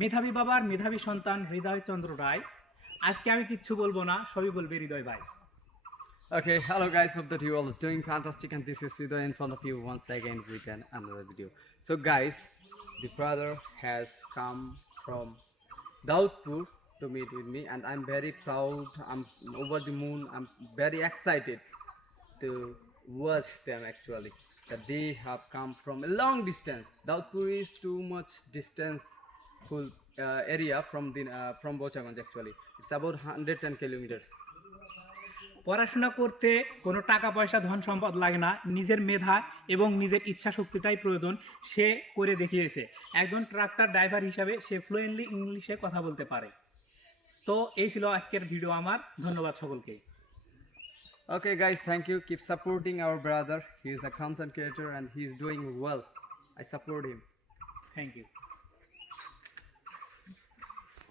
মেধাবী বাবার মেধাবী সন্তান হৃদয়চন্দ্র রায়। আজকে আমি কিচ্ছু বলবো না, সবই বলবে হৃদয় ভাই। Okay, hello guys, hope that you all are doing fantastic, and this is Sido in front of you once again with another video. So guys, the brother has come from Daudpur to meet with me, and I'm very proud, I'm over the moon, I'm very excited to watch them actually, that they have come from a long distance. Daudpur is too much distance full area from Bochaganj actually. It's about 110 kilometers. পড়াশোনা করতে কোনো টাকা পয়সা ধন সম্পদ লাগে না, নিজের মেধা এবং নিজের ইচ্ছা শক্তিটাই প্রয়োজন। সে করে দেখিয়েছে। একজন ট্রাক্টর ড্রাইভার হিসাবে সে ফ্লুয়েন্টলি ইংলিশে কথা বলতে পারে। তো এই ছিল আজকের ভিডিও আমার। ধন্যবাদ সকলকে। Okay guys, thank you. Keep supporting our brother. He is a content creator and he is doing well. I support him. Thank you.